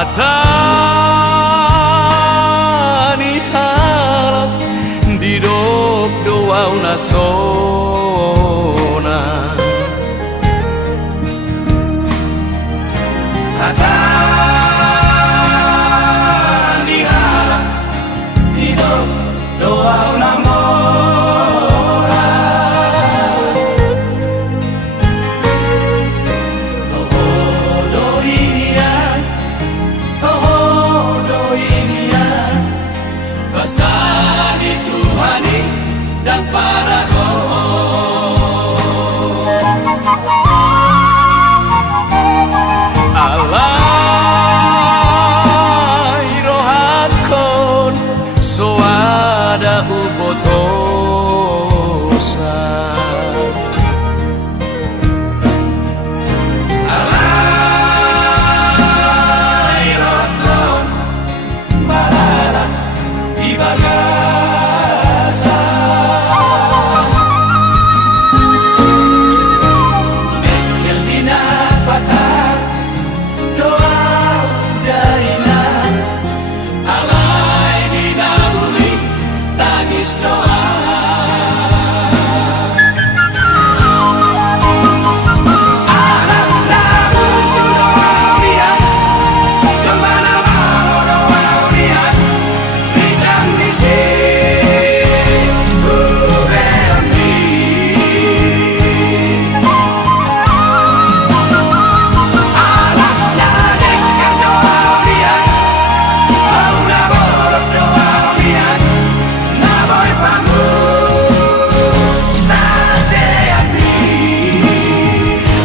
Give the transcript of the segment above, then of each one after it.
Atani halap di dok doau nasona. Atani halap di dok doau namora. Toho do inian, toho do inian, basani Tuhani dan para roh. Alai rohatkon soada ubotosa. Alai rohatkon balala ibagasa. Mekel dina patah doa daina. Alai dina buli tagis doa. Alam lagu tu doa lihat, jemana malo doa lihat, bidang di sini bumi. Alam ladekkan doa lihat, mau naborok doa lihat, naboy panggul sadeami.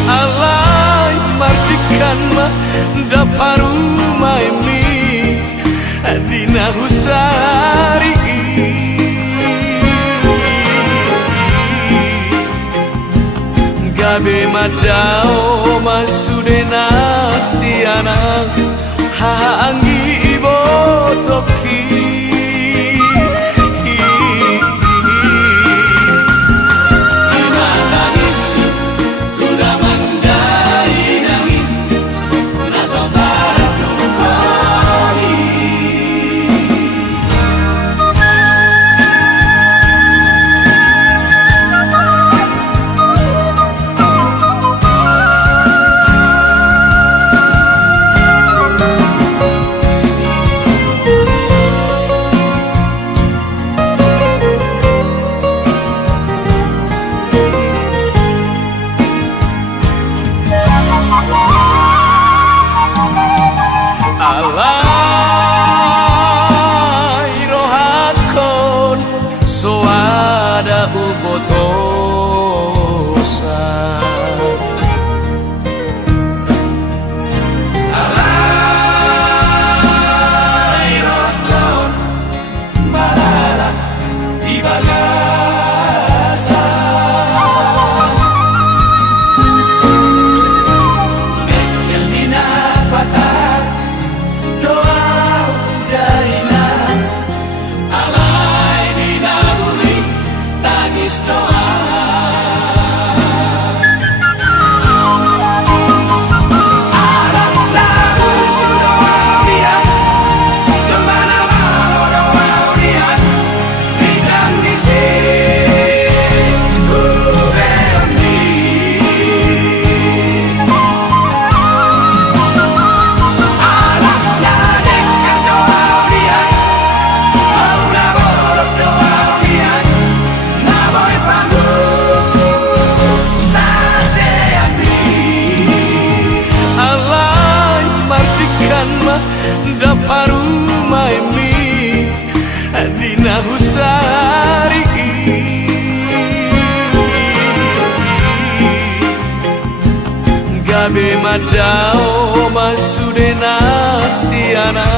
Alai mardikan mah daparu maimi dina husari. Gabe madao masudena siana haanggi ibotoki. Ina tangisi sudah mandai nangin nasotara dukoni. Alai rohatkon soada ubotosa. Alai rohatkon balala ibagasa. Mekel dina patah doa daina. Alai dina buli tagis doa. Alam lagu tu doa lihat, jemana malo doa lihat, bidang di sini bumi. Alam ladekkan doa lihat, mau naborok doa lihat, naboy panggul sadeami. Alai mardikan mah daparu maimi dina husari. Gabe madao masudena siana